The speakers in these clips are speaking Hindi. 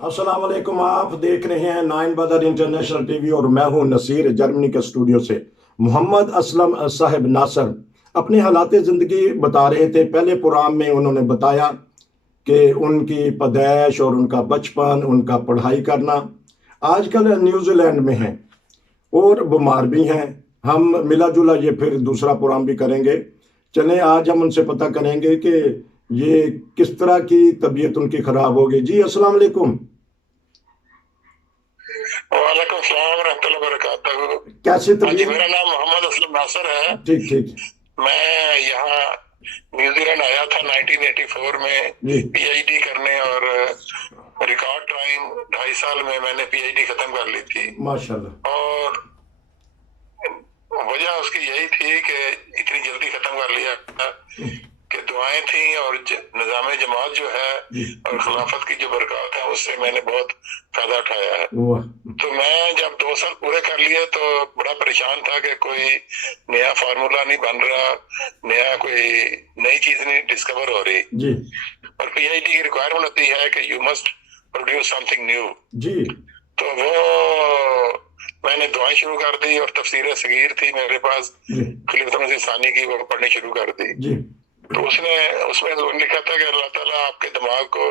अस्सलाम वालेकुम। आप देख रहे हैं नाइन बदर इंटरनेशनल टीवी और मैं हूं नसीर, जर्मनी के स्टूडियो से। मोहम्मद असलम साहिब नासर अपने हालात ज़िंदगी बता रहे थे। पहले प्रोग्राम में उन्होंने बताया कि उनकी पैदाइश और उनका बचपन, उनका पढ़ाई करना। आजकल न्यूजीलैंड में हैं और बीमार भी हैं। हम मिला जुला ये फिर दूसरा प्रोग्राम भी करेंगे। चलें, आज हम उनसे पता करेंगे कि ये किस तरह की तबीयत उनकी ख़राब हो गई। जी अस्सलाम वालेकुम। वालेकुम सलाम रहमतुल्लाहि व बरकातहू। कैसे हाँ जी, तबीयत? मेरा नाम मोहम्मद असलम नासर है। ठीक ठीक। मैं यहाँ न्यूजीलैंड आया था 1984 में जी पीएचडी करने, और रिकॉर्ड टाइम 2.5 साल में मैंने पीएचडी खत्म कर ली थी। माशाल्लाह। और वजह उसकी यही थी कि इतनी जल्दी खत्म कर लिया कि दुआएं थी और निजाम जमात जो है जी और खिलाफत की जो बरकत है उससे मैंने बहुत फायदा उठाया है। वाह। तो मैं जब 2 साल पूरे कर लिए तो बड़ा परेशान था कि कोई नया फार्मूला नहीं बन रहा, नया कोई नई चीज नहीं डिस्कवर हो रही। जी और पीएचडी की रिक्वायरमेंट होती है कि you must produce something new. जी तो वो मैंने दुआएं शुरू कर दी, और तफसीर सगीर थी मेरे पास जी खलीफुल मसीह सानी की, वो पढ़नी शुरू कर दी। जी तो उसमें तो लिखा था कि अल्लाह ताला आपके दिमाग को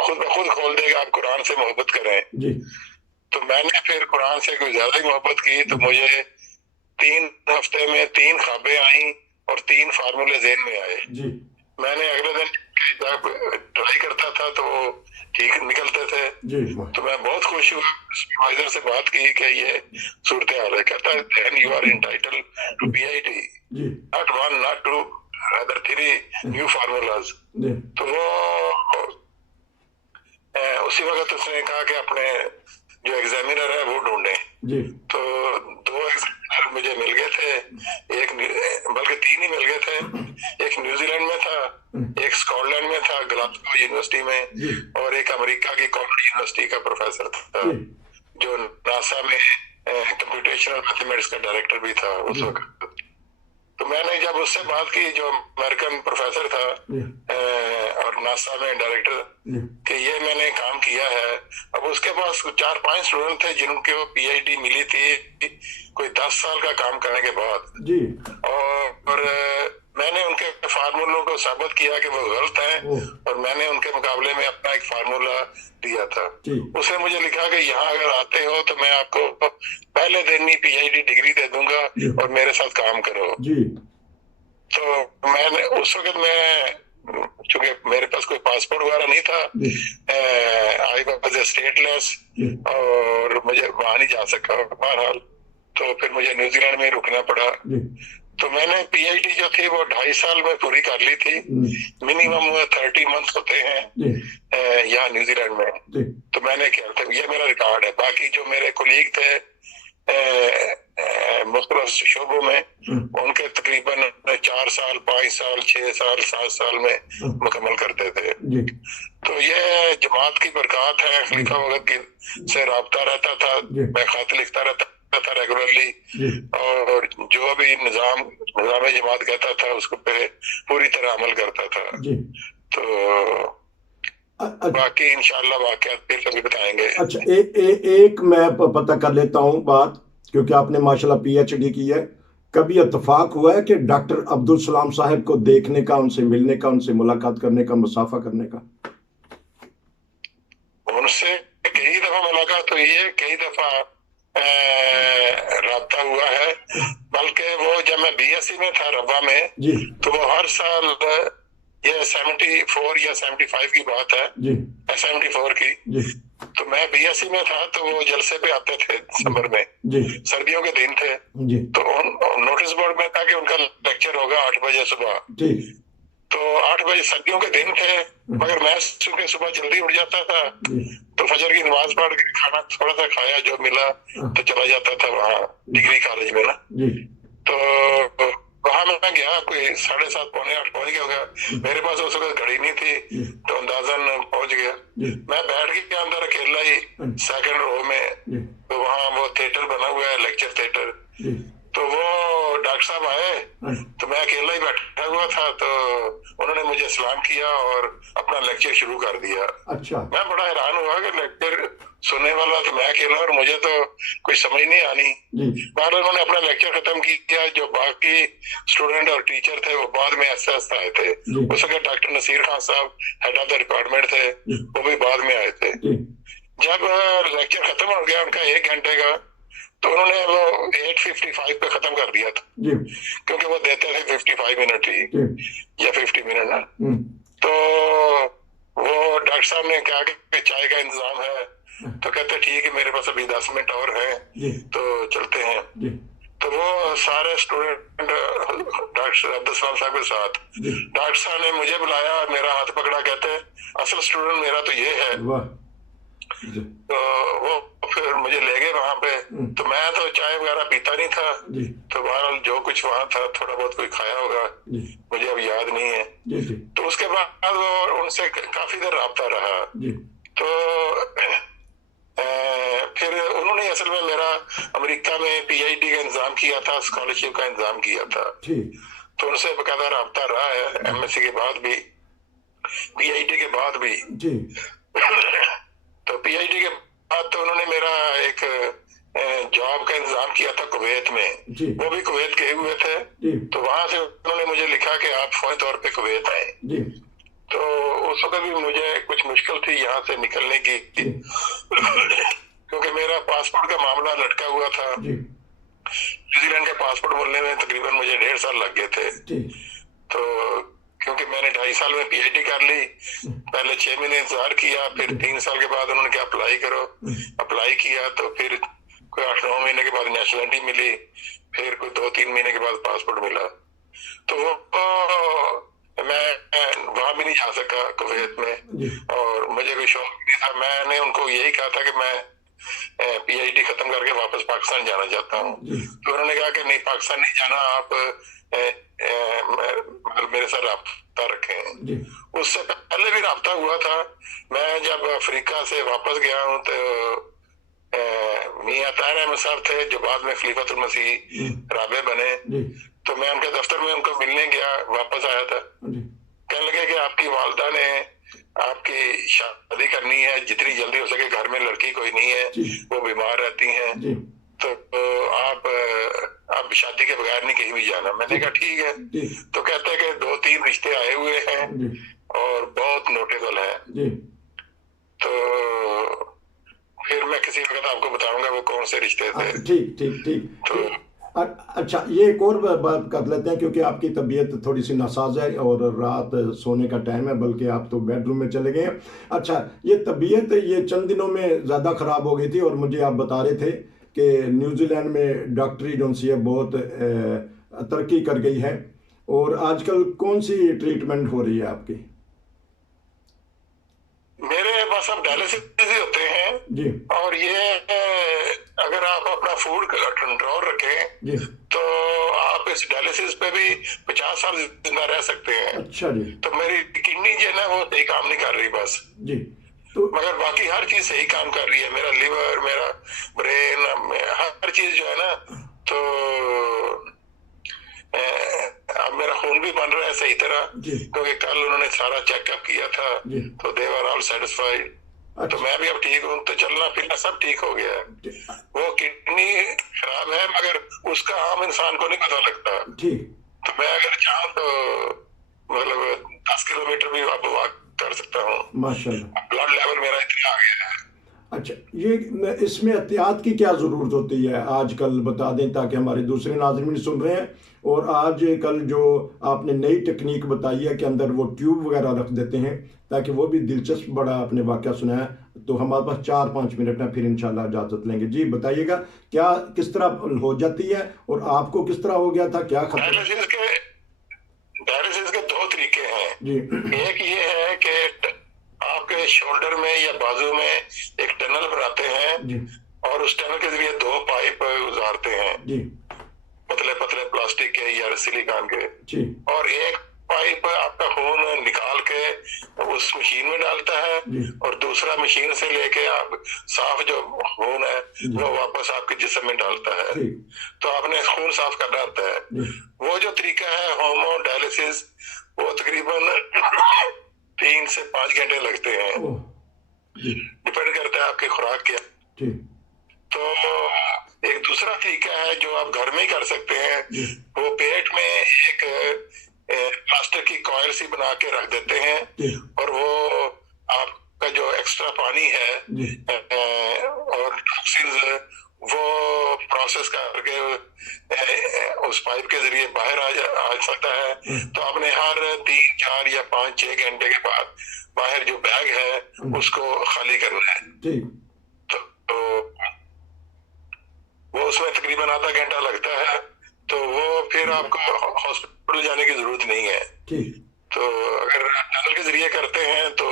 खुद ब खुद खोल देगा, आप कुरान से मोहब्बत करें। जी तो मैंने फिर कुरान से कुछ ज्यादा ही मोहब्बत की, तो मुझे 3 हफ्ते में 3 ख्वाबें आई और 3 फार्मूले ज़हन में आए। जी मैंने अगले दिन ट्राई करता था तो वो ठीक निकलते थे। जी तो मैं बहुत खुश हुआ, सुपरवाइजर से बात की कि ये सूरत हाल है। कहता है then you are entitled to PhD, जी not 1 not 2 other 3 new formulas. जी तो वो उसी वक्त उसने कहा कि अपने जो एग्जामिनर है वो ढूंढे। जी तो 2 एग्जामिनर मुझे मिल गए थे, एक बल्कि 3 ही मिल गए थे। एक न्यूजीलैंड में था, एक स्कॉटलैंड में था ग्लासगो यूनिवर्सिटी में, जी और एक अमेरिका की कॉमन यूनिवर्सिटी का प्रोफेसर था जी जो नासा में कंप्यूटेशनल मैथमेटिक्स का डायरेक्टर भी था उस जी वक्त। तो मैंने जब उससे बात की, जो अमेरिकन प्रोफेसर था जी और नासा में डायरेक्टर, जी कि ये मैंने काम किया है। अब उसके पास 4-5 स्टूडेंट थे जिनको पीएचडी मिली थी कोई 10 साल का काम करने के बाद। जी और मैंने उनके फार्मूलों को साबित किया कि वो गलत हैं, ओह और मैंने उनके मुकाबले में अपना एक फार्मूला दिया था। जी उसने मुझे लिखा कि यहाँ अगर आते हो तो मैं आपको पहले दिन ही पीएचडी डिग्री दे दूंगा जी और मेरे साथ काम करो। जी तो मैंने उस वक्त मैं, चूंकि मेरे पास कोई पासपोर्ट वगैरह नहीं था, जी आई वाज स्टेटलेस, जी और मुझे वहां नहीं जा सका बहरहाल। तो फिर मुझे न्यूजीलैंड में रुकना पड़ा। जी तो मैंने पीएचडी जो थी वो 2.5 साल में पूरी कर ली थी। मिनिमम 30 मंथ होते हैं जी यहाँ न्यूजीलैंड में। जी तो मैंने क्या था, ये मेरा रिकॉर्ड है। बाकी जो मेरे कोलीग थे मुख्तलिफ शोबों में, उनके तकरीबन 4 साल, 5 साल, 6 साल, 7 साल में मुकम्मल करते थे। जी तो ये जमात की बरकत है। खलीफा वक्त की से रब्ता रहता था, जी मैं खत लिखता रहता था रेगुलरली, जी और जो भी निजाम जमात कहता था उसको पे पूरी तरह अमल करता था। जी तो बाकी इंशाल्लाह वाकयात फिर कभी बताएंगे। अच्छा, एक मैं पता कर लेता हूँ बात, क्योंकि आपने माशाल्लाह पीएचडी की है। कभी इत्तेफाक हुआ है कि डॉक्टर अब्दुल सलाम साहब को देखने का, उनसे मिलने का, उनसे मुलाकात करने का, मुसाफा करने का? उनसे कई दफा मुलाकात हुई है, कई दफा राब्ता हुआ है। बल्कि वो जब मैं बीएससी में था रब्बा में, जी तो वो हर साल, ये 74 या 75 की बात है, जी 74 की। जी तो मैं बीएससी में था, तो वो जलसे पे आते थे दिसंबर में, जी सर्दियों के दिन थे। जी तो नोटिस बोर्ड में था कि उनका लेक्चर होगा 8 बजे सुबह। जी तो 8 बजे सर्दियों के दिन थे, मगर मैं चूंकि सुबह जल्दी उठ जाता था, जी तो फजर की नमाज पढ़ के खाना थोड़ा सा खाया, जो मिला तो चला जाता था वहाँ डिग्री कॉलेज में ना। जी तो वहां मैं गया, कोई 7:30 पौने 8 पहुंच गया होगा। मेरे पास उस वक्त घड़ी नहीं थी, तो अंदाजन पहुंच गया। जी मैं बैठ गया अंदर अकेला ही, सेकंड रो में। जी तो वहाँ वो थिएटर बना हुआ है, लेक्चर थिएटर। जी तो वो डॉक्टर साहब आए, तो मैं अकेला ही बैठा हुआ था। तो उन्होंने मुझे सलाम किया और अपना लेक्चर शुरू कर दिया। अच्छा मैं बड़ा हैरान हुआ कि लेक्चर सुनने वाला तो मैं अकेला और मुझे तो कुछ समझ नहीं आनी। जी बाद उन्होंने अपना लेक्चर खत्म किया। जो बाकी स्टूडेंट और टीचर थे वो बाद में आस्ते आस्ते आए थे। जी उस वक्त डॉक्टर नसीर खान साहब हेड ऑफ द डिपार्टमेंट थे, जी वो भी बाद में आए थे। जी जब लेक्चर खत्म हो गया उनका 1 घंटे का, तो उन्होंने वो 8:55 पे खत्म कर दिया था, जी क्योंकि वो देते थे 55 मिनट ही जी या 50 मिनट ना। हम्म, तो वो डॉक्टर साहब ने कहा कि चाय का इंतजाम है, तो कहते ठीक है मेरे पास अभी 10 मिनट और हैं, जी तो चलते हैं। जी तो वो सारे स्टूडेंट डॉक्टर अब्दुल साहब के साथ, जी डॉक्टर साहब ने मुझे बुलाया, मेरा हाथ पकड़ा, कहते असल स्टूडेंट मेरा तो ये है। वाह जी तो वो फिर मुझे ले गए वहां पे। तो मैं तो चाय वगैरह पीता नहीं था, जी तो बहरहाल जो कुछ वहां था थोड़ा बहुत कोई खाया होगा, जी मुझे अब याद नहीं है। जी जी तो उसके बाद वो उनसे काफी देर राब्ता रहा। जी तो फिर उन्होंने असल में मेरा अमेरिका में पीएचडी का इंतजाम किया था, स्कॉलरशिप का इंतजाम किया था। ठीक तो उनसे बकायदा राब्ता रहा है, एमएससी के बाद भी, पीएचडी के बाद भी। जी तो पीएचडी के बाद तो उन्होंने मेरा एक जॉब का इंतजाम किया था कुवैत में। जी वो भी कुवैत गए हुए थे, जी तो वहां से उन्होंने मुझे लिखा कि आप फौरी तौर पे कुवैत आए। जी तो उस वक्त भी मुझे कुछ मुश्किल थी यहाँ से निकलने की, जी क्योंकि मेरा पासपोर्ट का मामला लटका हुआ था। जी न्यूजीलैंड का पासपोर्ट मिलने में तकरीबन मुझे 1.5 साल लग गए थे। जी तो क्योंकि मैंने 2.5 साल में पीएचडी कर ली, पहले 6 महीने इंतजार किया, फिर 3 साल के बाद उन्होंने कहा अप्लाई करो, अप्लाई किया, तो फिर कोई 8-9 महीने के बाद नेशनलिटी मिली, फिर कोई 2-3 महीने के बाद पासपोर्ट मिला। तो वो मैं वहां भी नहीं जा सका कुवैत में, जी और मुझे कोई शौक नहीं था। मैंने उनको यही कहा था कि मैं पीएचडी खत्म करके वापस पाकिस्तान जाना चाहता हूँ। जी तो उन्होंने कहा कि नहीं, पाकिस्तान नहीं जाना, आप मेरे साथ राब्ता रखें। जी उससे पहले भी राब्ता हुआ था। मैं जब अफ्रीका से वापस गया हूँ तो मियां ताहिर अहमद साहब थे, जो बाद में खलीफतुल मसीह राबे बने। जी तो मैं उनके दफ्तर में उनको मिलने गया, वापस आया था। जी कहने लगे कि आपकी वालदा ने आपकी शादी करनी है, जितनी जल्दी हो सके, घर में लड़की कोई नहीं है, जी वो बीमार रहती हैं, जी तो आप शादी के बगैर नहीं कहीं भी जाना। मैंने कहा ठीक है। जी तो कहते हैं कि 2-3 रिश्ते आए हुए हैं जी और बहुत नोटेबल है। जी तो फिर मैं किसी वक्त आपको बताऊंगा वो कौन से रिश्ते थे। ठीक ठीक ठीक तो अच्छा, ये एक और बात कर लेते हैं, क्योंकि आपकी तबीयत थोड़ी सी नासाज है और रात सोने का टाइम है, बल्कि आप तो बेडरूम में चले गए हैं। अच्छा, ये तबीयत ये चंद दिनों में ज़्यादा ख़राब हो गई थी, और मुझे आप बता रहे थे कि न्यूजीलैंड में डॉक्टरी जो सी है बहुत तरक्की कर गई है, और आजकल कौन सी ट्रीटमेंट हो रही है आपकी? मेरे पास अब डायलिसिस ही होते हैं जी और ये अगर आप अपना फूड कंट्रोल रखें जी तो आप इस डायलिसिस पे भी 50 साल जिंदा रह सकते हैं। अच्छा जी तो मेरी किडनी जो है ना वो सही काम नहीं कर रही बस, जी तो मगर बाकी हर चीज सही काम कर रही है। मेरा लिवर, मेरा ब्रेन, हर चीज जो है ना, तो अब मेरा खून भी बन रहा है सही तरह, जी क्योंकि कल उन्होंने सारा चेकअप किया था, जी तो दे वर ऑल सेटिस्फाइड। तो अच्छा मैं भी अब ठीक हूँ, तो चलना फिरना सब ठीक हो गया है। वो किडनी खराब है मगर उसका आम इंसान को नहीं पता लगता। ठीक तो मैं अगर चाहूँ तो मतलब 10 किलोमीटर भी वॉक कर सकता हूँ। माशाल्लाह। ब्लड लेवल मेरा इतना आ गया है। अच्छा, ये इसमें एहतियात की क्या ज़रूरत होती है आजकल, बता दें ताकि हमारे दूसरे नाज़रीन भी सुन रहे हैं। और आज कल जो आपने नई टेक्निक बताई है कि अंदर वो ट्यूब वगैरह रख देते हैं, ताकि वो भी दिलचस्प बड़ा आपने वाक़या सुनाया। तो हमारे पास 4-5 मिनट है, फिर इंशाल्लाह इजाज़त लेंगे। जी बताइएगा, क्या किस तरह हो जाती है और आपको किस तरह हो गया था, क्या खबर? डायलिसिस के 2 तरीके हैं। जी एक ये है कि आपके शोल्डर में या बाजू में एक टनल बनाते हैं जी और उस टनल के जरिए 2 पाइप गुजारते हैं, जी पतले पतले प्लास्टिक के या सिलिकॉन के, जी और एक पाइप आपका खून निकाल के उस मशीन में डालता है, जी और दूसरा मशीन से लेके आप साफ जो खून है वो वापस आपके जिस्म में डालता है। ठीक तो आपने खून साफ करना आता है। जी वो जो तरीका है होमो डायलिसिस, वो तकरीबन 3 से 5 घंटे लगते हैं, ओह जी डिपेंड करता है आप आपकी खुराक क्या। जी तो एक दूसरा तरीका है जो आप घर में ही कर सकते हैं, जी वो पेट में एक प्लास्टिक की कॉइल सी बना के रख देते हैं, जी और वो आपका जो एक्स्ट्रा पानी है जी और टॉक्सिन्स वो प्रोसेस करके उस पाइप के जरिए बाहर आ सकता है। तो आपने हर 3, 4 या 5, 6 घंटे के बाद बाहर जो बैग है उसको खाली करना है। ठीक तो वो उसमें तकरीबन आधा घंटा लगता है, तो वो फिर आपको हॉस्पिटल जाने की जरूरत नहीं है। ठीक तो अगर टनल के जरिए करते हैं तो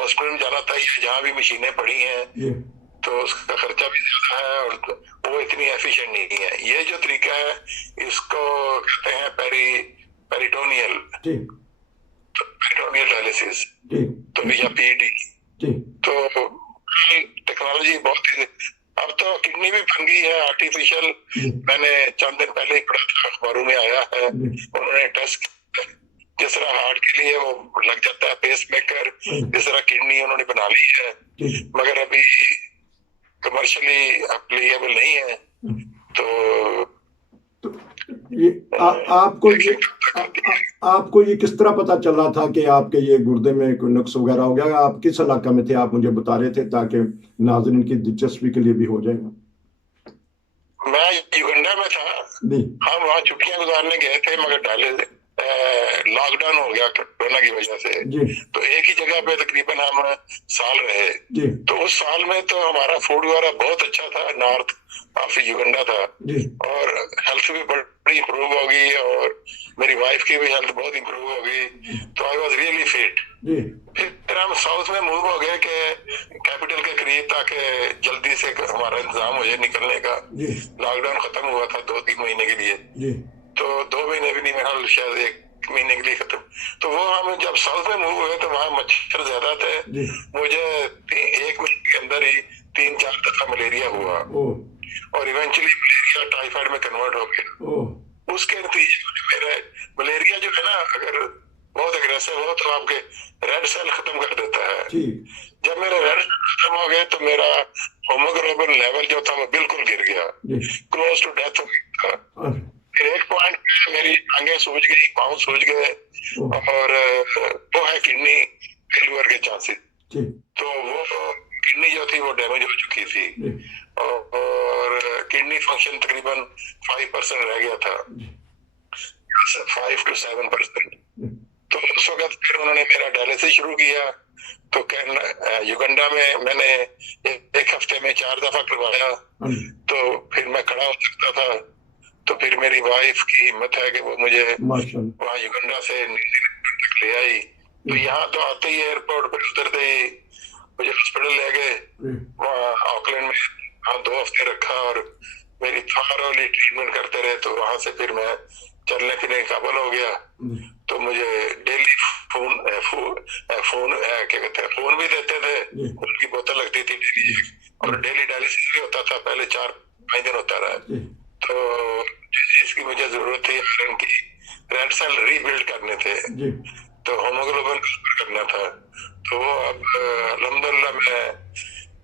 हॉस्पिटल में जाना चाहिए जहाँ भी मशीनें पड़ी हैं, जी तो उसका खर्चा भी ज्यादा है और वो इतनी एफिशिएंट नहीं है। ये जो तरीका है इसको कहते हैं पेरिटोनियल ठीक डायलिसिस, ठीक तो या पीडी। ठीक तो टेक्नोलॉजी बहुत ही, अब तो किडनी भी बन गई है आर्टिफिशियल। जी मैंने चंद दिन पहले ही पढ़ा था, अखबारों में आया है, जी उन्होंने टेस्ट जिस तरह हार्ट के लिए वो लग जाता है पेस मेकर, जिस तरह किडनी उन्होंने बना ली है, ठीक मगर अभी कमर्शियली अप्लीकेबल नहीं है। तो ये आपको ये किस तरह पता चला था कि आपके ये गुर्दे में कोई नुक्स वगैरह हो गया? आप किस इलाका में थे? आप मुझे बता रहे थे ताकि नाज़रीन की दिलचस्पी के लिए भी हो जाएगा। मैं युगांडा में था, नहीं हम वहाँ छुट्टियां गुजारने गए थे, मगर लॉकडाउन हो गया कोरोना की वजह से। जी तो एक ही जगह पे तकरीबन हम साल रहे। जी तो उस साल में तो हमारा फूड वगैरह बहुत अच्छा था, नॉर्थ ऑफ युगांडा था, जी और हेल्थ भी बड़ी इंप्रूव हो गई और मेरी वाइफ की भी हेल्थ बहुत इंप्रूव हो गई। तो आई वाज रियली फिट। जी फिर हम साउथ में मूव हो गए कि कैपिटल के करीब, ताकि जल्दी से हमारा इंतजाम हो जाए निकलने का। जी लॉकडाउन खत्म हुआ था 2-3 महीने के लिए, जी तो 2 महीने भी नहीं, मेरा शायद 1 महीने के लिए खत्म। तो वो हम जब साउथ में मूव हुए तो वहाँ मच्छर ज्यादा थे। जी मुझे 1 महीने के अंदर ही 3-4 दफा मलेरिया हुआ, ओ और इवेंचुअली मलेरिया टाइफाइड में कन्वर्ट हो गया। ओ उसके नतीजे में मेरा मलेरिया जो है ना, अगर बहुत अग्रेसिव हो तो आपके रेड सेल खत्म कर देता है। ठीक जब मेरे रेड सेल खत्म हो गए तो मेरा होमोग्लोबिन लेवल जो था वो बिल्कुल गिर गया, जी क्लोज टू डेथ हो गया था। अरे, फिर एक पॉइंट पे मेरी टांगें सूज गई, पाँव सूज गए, ओ और वो है किडनी फेल्यूर के चांसेस। ठीक तो वो किडनी जो थी वो डैमेज हो चुकी थी, जी और किडनी फंक्शन तकरीबन 5% रह गया था, जी 5 to 7%। तो उस वक्त फिर उन्होंने मेरा डायलिसिस शुरू किया। तो युगांडा में मैंने एक हफ्ते में 4 दफा करवाया, हाँ तो फिर मैं खड़ा हो सकता था। तो फिर मेरी वाइफ की हिम्मत है कि वो मुझे माशाल्लाह वहाँ युगांडा से न्यूजीलैंड तक ले आई। तो यहाँ तो आते ही एयरपोर्ट पर उतरते ही मुझे हॉस्पिटल ले गए, जी वहाँ ऑकलैंड में वहाँ 2 हफ्ते रखा, और मेरी थॉरोली ट्रीटमेंट करते रहे। तो वहां से फिर मैं चलने फिरने काबल हो गया। जी तो मुझे डेली फोन क्या कहते हैं, फोन भी देते थे, जी उनकी बोतल लगती थी डेली, और डेली डायलिसिस भी होता था, पहले 4-5 दिन होता रहा। जी तो जिस चीज की मुझे जरूरत थी आयरन की, रेड सेल रीबिल्ड करने थे, जी तो होमोग्लोबिन करना था। तो वो अब अल्हम्दुलिल्लाह मैं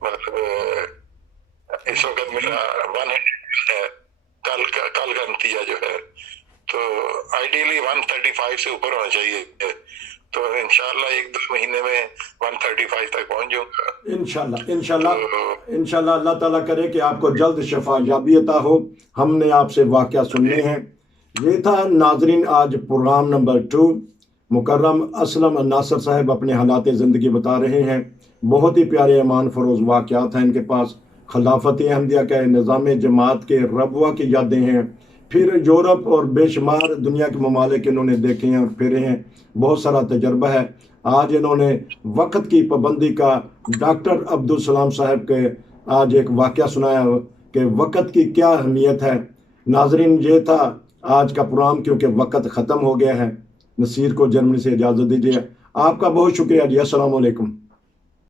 मतलब इस वक्त मेरा 100 है, कल का नतीजा जो है। तो आइडियली 135 से ऊपर होना चाहिए। तो इंशाल्लाह 1-2 महीने में 135 तक पहुंच जाऊंगा इंशाल्लाह इंशाल्लाह इंशाल्लाह। अल्लाह ताला करे कि आपको जल्द शफा याबी अता हो। हमने आपसे वाक़या सुनने हैं। ये था नाजरीन आज प्रोग्राम नंबर 2। मुकर्रम असलम नासर साहब अपने हालात ज़िंदगी बता रहे हैं। बहुत ही प्यारे ईमान फरोज़ वाक़यात हैं इनके पास। खिलाफत अहमदिया के निज़ाम जमात के रबवा की यादें हैं। फिर यूरोप और बेशुमार दुनिया के ममालिक इन्होंने देखे हैं और फिरे हैं। बहुत सारा तजर्बा है। आज इन्होंने वक़्त की पाबंदी का डॉक्टर अब्दुल सलाम साहब के आज एक वाक़या सुनाया कि वक़्त की क्या अहमियत है। नाजरीन ये था आज का प्रोग्राम, क्योंकि वक़्त ख़त्म हो गया है। नसीर को जर्मनी से इजाज़त दीजिए। आपका बहुत शुक्रिया जी। अस्सलाम वालेकुम।